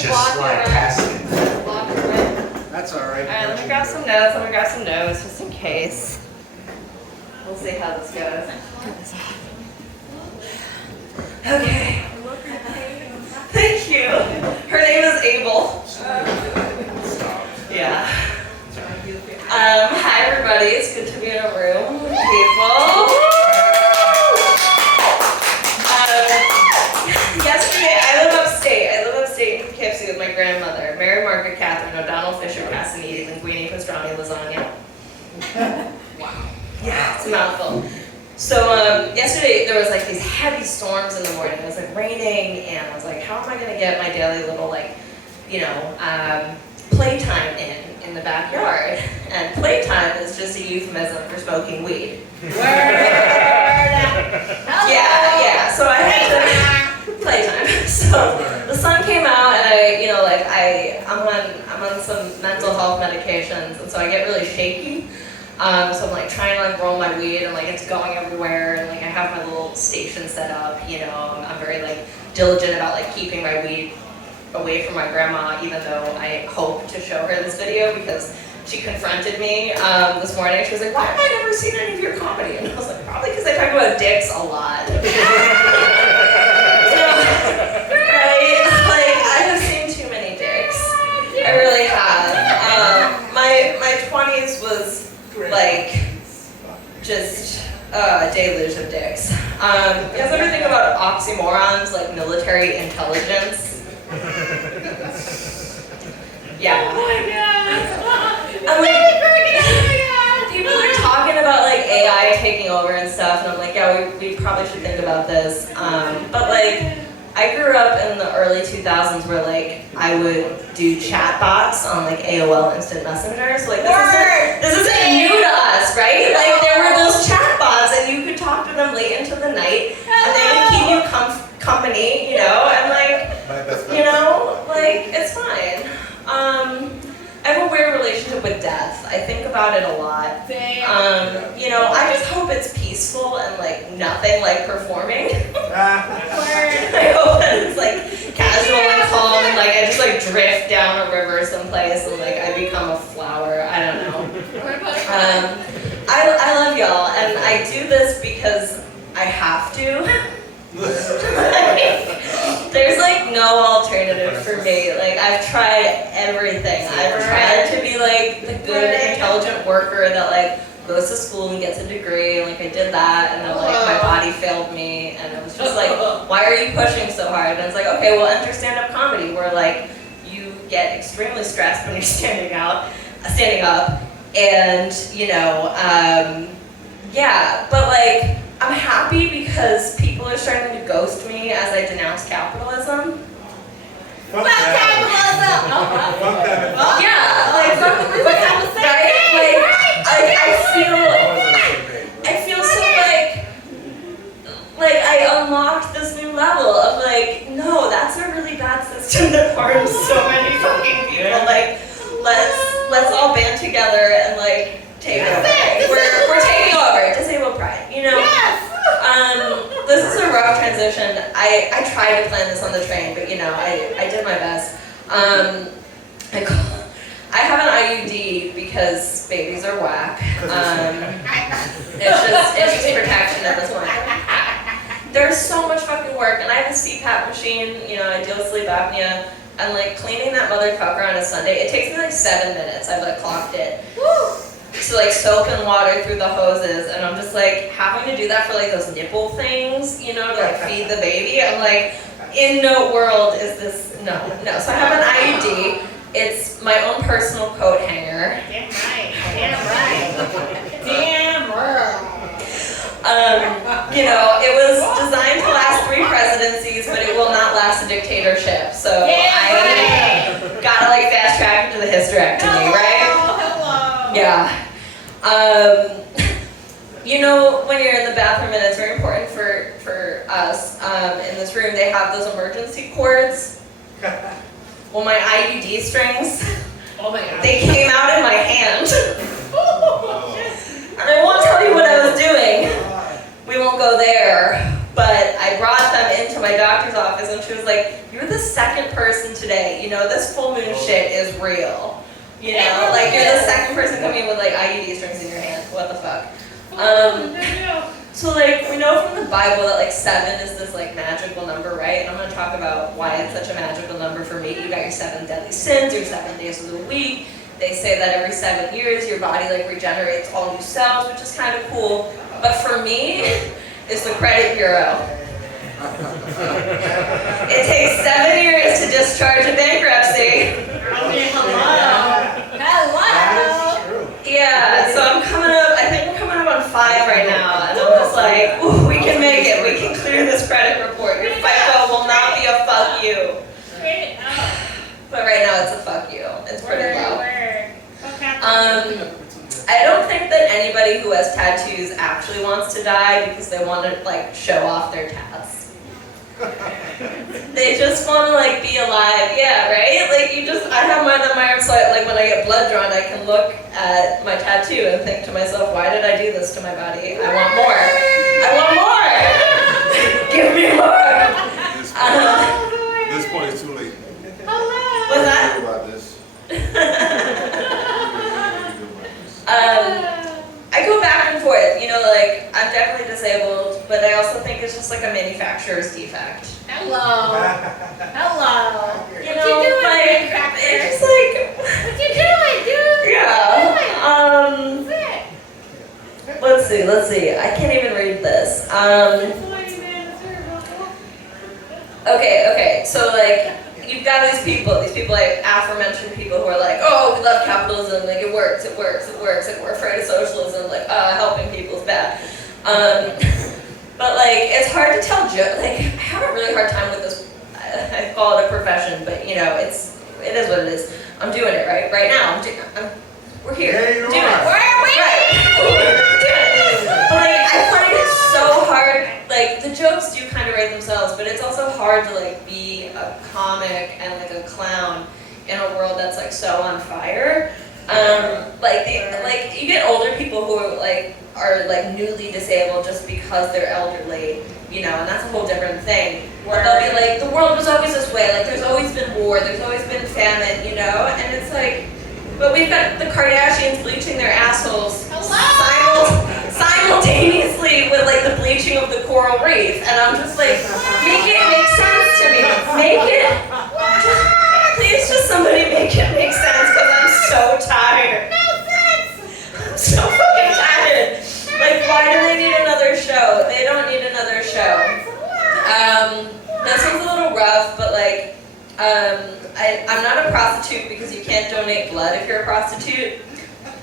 just slide past it. That's all right. All right, let me grab some notes just in case. We'll see how this goes. Okay. Thank you. Her name is Abel. Yeah. Hi everybody, it's good to be in a room with people. Yesterday, I live upstate in Poughkeepsie with my grandmother, Mary Margaret Catherine O'Donnell Fisher Castaneda Linguini Pastrami Lasagna. Wow. Yeah, it's a mouthful. So yesterday there was like these heavy storms in the morning. It was like raining, and I was like, how am I gonna get my daily little playtime in the backyard? And playtime is just a euphemism for smoking weed. Yeah. So I had to playtime. So the sun came out, and I'm on some mental health medications, and so I get really shaky. So I'm like trying to like roll my weed, and like it's going everywhere, and like I have my little station set up. I'm very like diligent about like keeping my weed away from my grandma, even though I hope to show her this video because she confronted me this morning. She was like, "Why have I never seen any of your comedy?" And I was like, "Probably because I talk about dicks a lot." Right? Like I have seen too many dicks. I really have. My 20s was like just a deluge of dicks. You guys ever think about oxymorons like military intelligence? Yeah. Oh my god. People are talking about like AI taking over and stuff, and I'm like, yeah, we probably should think about this. But like, I grew up in the early 2000s where like I would do chat bots on like AOL Instant Messenger. So like this isn't new to us, right? Like there were those chat bots, and you could talk to them late into the night, and they would keep you company, and like, like it's fine. I have a weird relationship with death. I think about it a lot. Same. I just hope it's peaceful and like nothing like performing. I hope that it's like casual and calm, and like I just like drift down a river someplace and like I become a flower. I don't know. I love y'all, and I do this because I have to. There's like no alternative for me. Like I've tried everything. I've tried to be like the good, intelligent worker that like goes to school and gets a degree, and like I did that, and then like my body failed me, and it was just like, why are you pushing so hard? And it's like, okay, well enter stand-up comedy, where like you get extremely stressed when you're standing up, and but like I'm happy because people are starting to ghost me as I denounce capitalism. Fuck capitalism! Yeah, like I feel so like I unlocked this new level of like, no, that's a really bad system that harms so many fucking people. Like, let's all band together and like take over. We're taking over. Disabled pride, Yes! This is a rough transition. I tried to plan this on the train, but I did my best. I have an IUD because babies are whack. It's just protection at this point. There's so much fucking work, and I have a CPAP machine. I deal with sleep apnea, and like cleaning that motherfucker on a Sunday, it takes me like 7 minutes. I've like clocked it. Woo! So like soap and water through the hoses, and I'm just like having to do that for like those nipple things, to like feed the baby. I'm like, in no world is this, no. So I have an IUD. It's my own personal coat hanger. Damn right. It was designed to last 3 presidencies, but it will not last a dictatorship. So I gotta like fast track into the hysterectomy, right? Hello. Yeah. When you're in the bathroom, and it's very important for us in this room, they have those emergency cords. Well, my IUD strings, they came out in my hand. And I won't tell you what I was doing. We won't go there. But I brought them into my doctor's doctor's office and she was like, "You're the second person today. You know, this full moon shit is real. You know, like you're the second person coming in with like IUD strings in your hand. What the fuck?" So like we know from the Bible that like 7 is this like magical number, right? And I'm gonna talk about why it's such a magical number for me. You got your 7 deadly sins, your 7 days of the week. They say that every 7 years your body like regenerates all new cells, which is kind of cool. But for me, it's the credit bureau. It takes 7 years to discharge a bankruptcy. Hello. Yeah, so I'm coming up, I think we're coming up on 5 right now, and I'm just like, ooh, we can make it, we can clear this credit report. Your FICO will not be a fuck you. But right now it's a fuck you. It's pretty low. I don't think that anybody who has tattoos actually wants to die because they want to like show off their tats. They just want to like be alive, yeah, right? Like I have mine on my arm, so like when I get blood drawn, I can look at my tattoo and think to myself, why did I do this to my body? I want more. I want more. Give me more. This point is too late. What's that? About this. I go back and forth, you know, like, I'm definitely disabled, but I also think it's just like a manufacturer's defect. Hello. You know, like, it's just like, What you doing, dude? yeah. Let's see, I can't even read this. Okay, so like, you've got these people like aforementioned people who are like, oh, we love capitalism, like it works, we're afraid of socialism, like helping people is bad. But like, it's hard to tell like, I have a really hard time with this, I call it a profession, but you know, it is what it is. I'm doing it right now, we're here, Yeah, doing it. We're doing it. But like, I find it so hard, like the jokes do kind of write themselves, but it's also hard to like be a comic and like a clown in a world that's like so on fire. Like you get older people who are like newly disabled just because they're elderly, you know, and that's a whole different thing. But they'll be like, the world was always this way, like there's always been war, there's always been famine, you know, and it's like, but we've got the Kardashians bleaching their assholes simultaneously with like the bleaching of the coral reef, and I'm just like, make it make sense to me. Please just somebody make it make sense, because I'm so tired. I'm so fucking tired. Like, why do they need another show? They don't need another show. This one's a little rough, but like, I'm not a prostitute because you can't donate blood if you're a prostitute,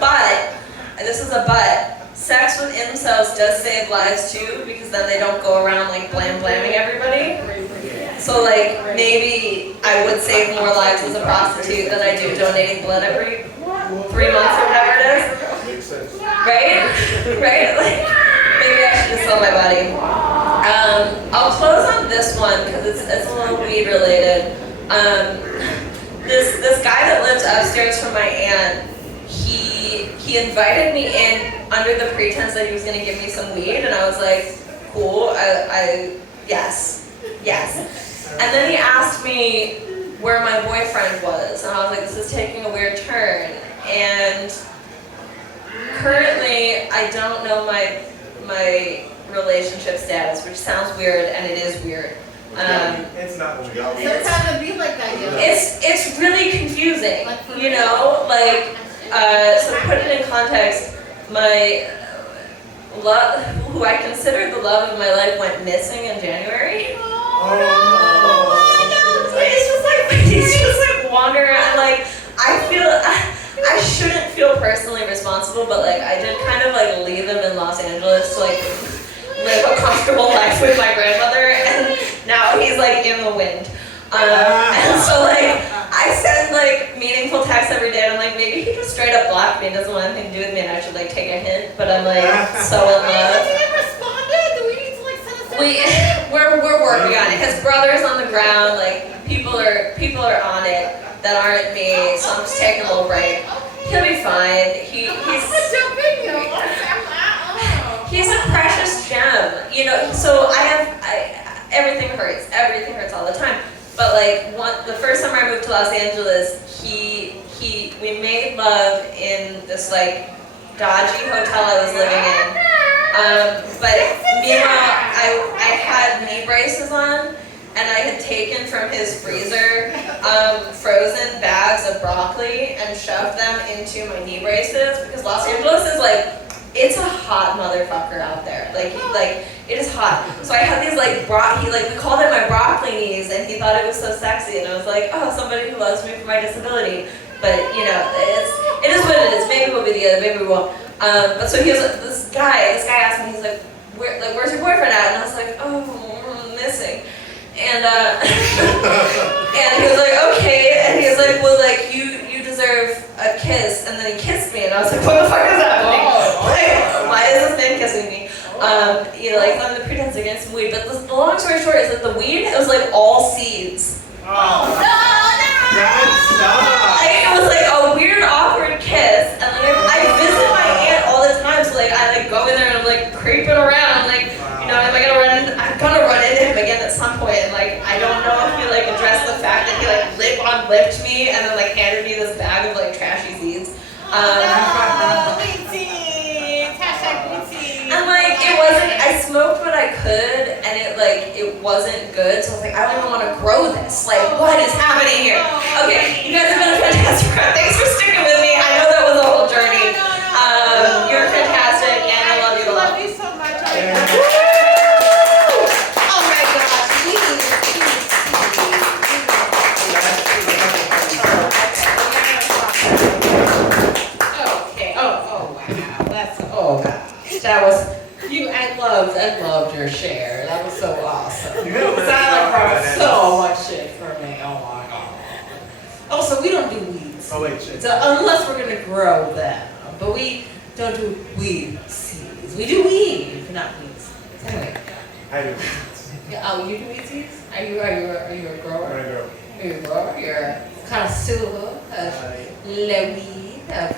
but, and this is a but, sex with incels does save lives too, because then they don't go around like blamming everybody. So like, maybe I would save more lives as a prostitute than I do donating blood every 3 months or whatever it is. Makes sense. Right? Like, maybe I should just sell my body. I'll close on this one because it's a little weed related. This guy that lives upstairs from my aunt, he invited me in under the pretense that he was gonna give me some weed, and I was like, cool, yes. And then he asked me where my boyfriend was, and I was like, this is taking a weird turn. And currently, I don't know my relationship status, which sounds weird, and it is weird. It's not what you got. Sometimes it be like that, you know. It's really confusing, you know, like, so to put it in context, my love, who I consider the love of my life, went missing in January. He's just like wandering around, like, I shouldn't feel personally responsible, but like, I did kind of like leave him in Los Angeles to like live a comfortable life with my grandmother, and now he's like in the wind. And so like, I send like meaningful texts every day, and I'm like, maybe he just straight up blocked me and doesn't want anything to do with me, and I should like take a hint, but I'm like so in love. Has he responded? Do we need to like send a We're working on it. His brother's on the ground, like people are on it that aren't me, so I'm just taking a little break. He'll be fine. He's a precious gem, you know. So I everything hurts all the time. But like the first summer I moved to Los Angeles, we made love in this like dodgy hotel I was living in. But meanwhile, I had knee braces on, and I had taken from his freezer frozen bags of broccoli and shoved them into my knee braces because Los Angeles is like, it's a hot motherfucker out there. Like it is hot. So I had these like we called it my broccoli knees, and he thought it was so sexy, and I was like, oh, somebody who loves me for my disability. But you know, it is what it is. Maybe we'll be together, maybe we won't. But so he was like, this guy asked me, he's like, where's your boyfriend at? And I was like, oh, missing. And and he was like, okay, and he was like, well, like you deserve a kiss, and then he kissed me, and I was like, what the fuck is happening? Like, why is this man kissing me? You know, like on the pretense against some weed. But the long story short is that the weed, it was like all seeds. Oh. That's Like, it was like a weird, awkward kiss, and like I visit my aunt all the time, so like I like go in there and I'm like creeping around, like, you know, I'm gonna run into him again at some point, and like I don't know if he like addressed the fact that he like lipped me and then like handed me this bag of like trashy seeds. And like it wasn't, I smoked what I could, and it wasn't good, so I was like, I don't even want to grow this. Like, what is happening here? Okay, you guys have been a fantastic crowd. Thanks for sticking with me. I know that was a whole journey. You're fantastic, and I love you a lot. I love you so much. Oh my gosh, we need Okay. Oh wow. That's that was I loved your share. That was so awesome. Silent brought so much shit for me. Oh my god. Also, we don't do weeds. Oh wait, shit. So unless we're gonna grow them, but we don't do weed seeds. We do weed, but not weeds. Anyway. I do. Yeah, oh, you do weed seeds? Are you a grower? I'm a girl. Are you a grower? You're a connoisseur of le weed of